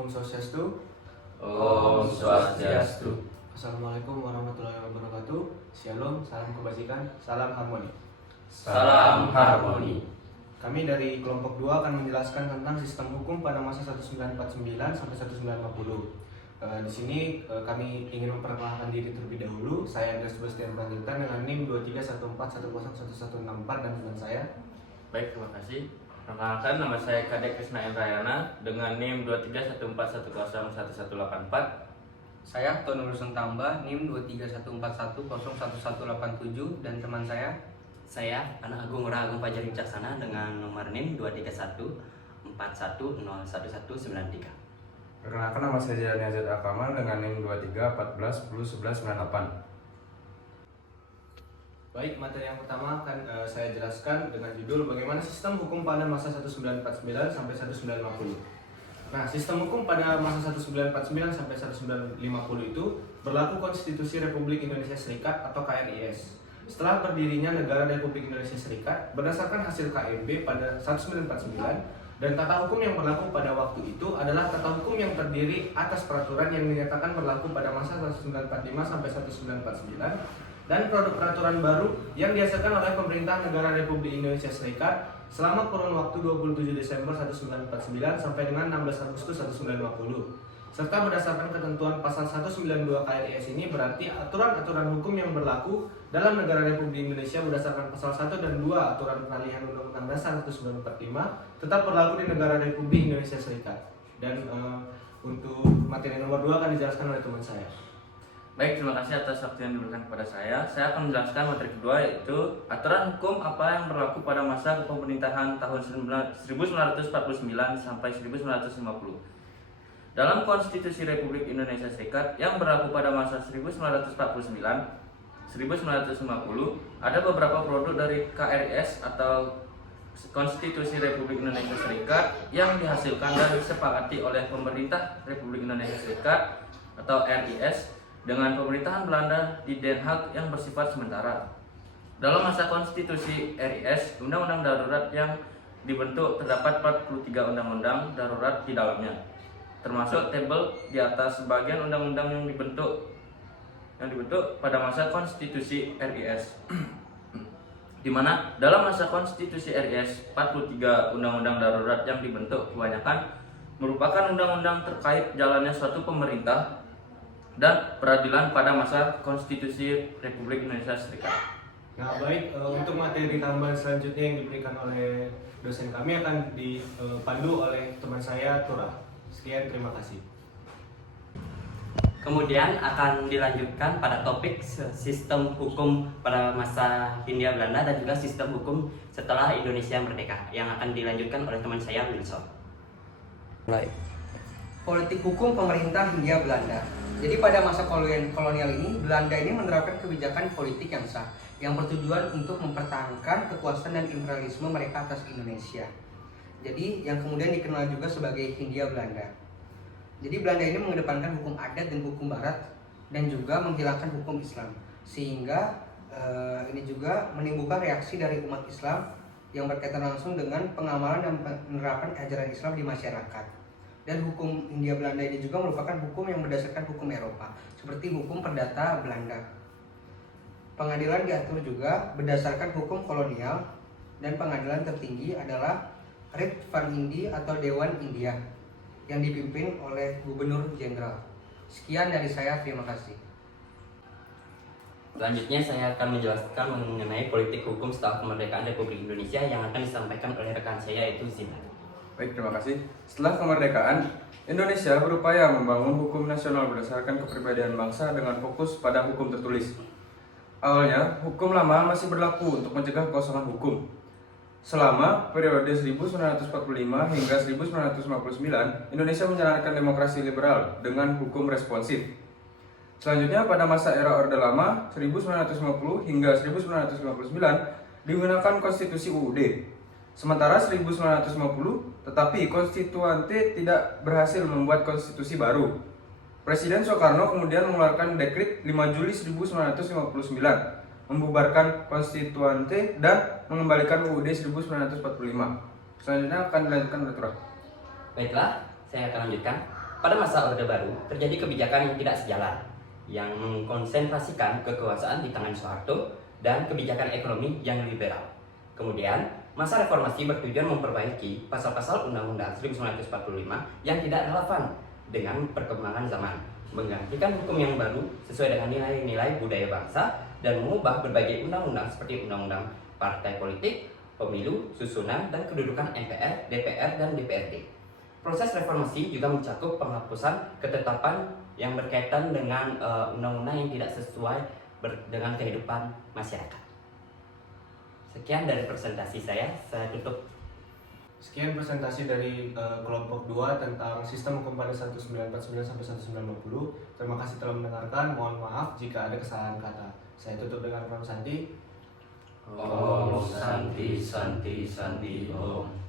Om Swastiastu. Om Swastiastu. Assalamualaikum warahmatullahi wabarakatuh. Shalom, salam kebajikan, salam harmoni. Salam harmoni. Kami dari kelompok 2 akan menjelaskan tentang sistem hukum pada masa 1949 sampai 1950. Di sini kami ingin memperkenalkan diri terlebih dahulu. Saya Andreas Sebastian Pranjata dengan NIM 2314101164 dan teman saya. Baik, terima kasih. Perkenalkan, nama saya Kadek Krisna Endrayana dengan NIM 2314101184. Saya Tonur Tambah NIM 2314101187 dan teman saya Anak Agung Rahagung Fajar Wicaksana dengan nomor NIM 23141011193. Perkenalkan, nama saya Jani Azad Akamal dengan NIM 2314101198. Baik, materi yang pertama akan saya jelaskan dengan judul bagaimana sistem hukum pada masa 1949 sampai 1950. Nah, sistem hukum pada masa 1949 sampai 1950 itu berlaku Konstitusi Republik Indonesia Serikat atau KRIS. Setelah berdirinya Negara Republik Indonesia Serikat berdasarkan hasil KMB pada 1949 dan tata hukum yang berlaku pada waktu itu adalah tata hukum yang terdiri atas peraturan yang dinyatakan berlaku pada masa 1945 sampai 1949 dan produk peraturan baru yang dihasilkan oleh pemerintah Negara Republik Indonesia Serikat selama kurun waktu 27 Desember 1949 sampai dengan 16 Agustus 1950. Serta berdasarkan ketentuan pasal 192 KRIS ini berarti aturan-aturan hukum yang berlaku dalam Negara Republik Indonesia berdasarkan pasal 1 dan 2 Aturan Peralihan Undang-Undang Dasar 1945 tetap berlaku di Negara Republik Indonesia Serikat. Dan untuk materi nomor 2 akan dijelaskan oleh teman saya. Baik, terima kasih atas waktu yang diberikan kepada saya. Saya akan menjelaskan materi kedua, yaitu aturan hukum apa yang berlaku pada masa kepemerintahan tahun 1949 sampai 1950. Dalam Konstitusi Republik Indonesia Serikat yang berlaku pada masa 1949 1950, ada beberapa produk dari KRIS atau Konstitusi Republik Indonesia Serikat yang dihasilkan dan disepakati oleh pemerintah Republik Indonesia Serikat atau RIS dengan pemerintahan Belanda di Den Haag yang bersifat sementara. Dalam masa konstitusi RIS, undang-undang darurat yang dibentuk terdapat 43 undang-undang darurat di dalamnya, termasuk tabel di atas sebagian undang-undang yang dibentuk pada masa konstitusi RIS. Di mana dalam masa konstitusi RIS, 43 undang-undang darurat yang dibentuk kebanyakan merupakan undang-undang terkait jalannya suatu pemerintah dan peradilan pada masa konstitusi Republik Indonesia Serikat. Nah, baik, untuk materi tambahan selanjutnya yang diberikan oleh dosen kami akan dipandu oleh teman saya Turah. Sekian, terima kasih. Kemudian akan dilanjutkan pada topik sistem hukum pada masa Hindia Belanda dan juga sistem hukum setelah Indonesia merdeka yang akan dilanjutkan oleh teman saya Wilson. politik hukum pemerintah Hindia Belanda. Jadi pada masa kolonial ini, Belanda ini menerapkan kebijakan politik yang sah yang bertujuan untuk mempertahankan kekuasaan dan imperialisme mereka atas Indonesia. Jadi yang kemudian dikenal juga sebagai Hindia Belanda. Jadi Belanda ini mengedepankan hukum adat dan hukum barat dan juga menghilangkan hukum Islam, sehingga ini juga menimbulkan reaksi dari umat Islam yang berkaitan langsung dengan pengamalan dan penerapan ajaran Islam di masyarakat. Dan hukum Hindia Belanda ini juga merupakan hukum yang berdasarkan hukum Eropa, seperti hukum perdata Belanda. Pengadilan diatur juga berdasarkan hukum kolonial, dan pengadilan tertinggi adalah Writ van Indi atau Dewan India yang dipimpin oleh Gubernur Jenderal. Sekian dari saya, terima kasih. Selanjutnya saya akan menjelaskan mengenai politik hukum setelah kemerdekaan Republik Indonesia yang akan disampaikan oleh rekan saya, yaitu Zina. Baik, terima kasih. Setelah kemerdekaan, Indonesia berupaya membangun hukum nasional berdasarkan kepribadian bangsa dengan fokus pada hukum tertulis. Awalnya, hukum lama masih berlaku untuk mencegah kekosongan hukum. Selama periode 1945 hingga 1959, Indonesia menjalankan demokrasi liberal dengan hukum responsif. Selanjutnya, pada masa era Orde Lama 1950 hingga 1959 digunakan konstitusi UUD. Sementara 1950, tetapi konstituante tidak berhasil membuat konstitusi baru. Presiden Soekarno kemudian mengeluarkan dekrit 5 Juli 1959 membubarkan konstituante dan mengembalikan UUD 1945. Selanjutnya akan dilanjutkan oleh Turah. Baiklah, saya akan lanjutkan. Pada masa Orde Baru, terjadi kebijakan yang tidak sejalan, yang mengkonsentrasikan kekuasaan di tangan Soeharto dan kebijakan ekonomi yang liberal. Kemudian, masa reformasi bertujuan memperbaiki pasal-pasal Undang-Undang 1945 yang tidak relevan dengan perkembangan zaman, menggantikan hukum yang baru sesuai dengan nilai-nilai budaya bangsa, dan mengubah berbagai undang-undang seperti Undang-Undang Partai Politik, Pemilu, Susunan, dan Kedudukan MPR, DPR, dan DPRD. Proses reformasi juga mencakup penghapusan ketetapan yang berkaitan dengan undang-undang yang tidak sesuai dengan kehidupan masyarakat. Sekian dari presentasi saya tutup. Sekian presentasi dari kelompok 2 tentang sistem hukum pada 1949 sampai 1950. Terima kasih telah mendengarkan. Mohon maaf jika ada kesalahan kata. Saya tutup dengan Om Santi. Om Santi Santi Santi Om.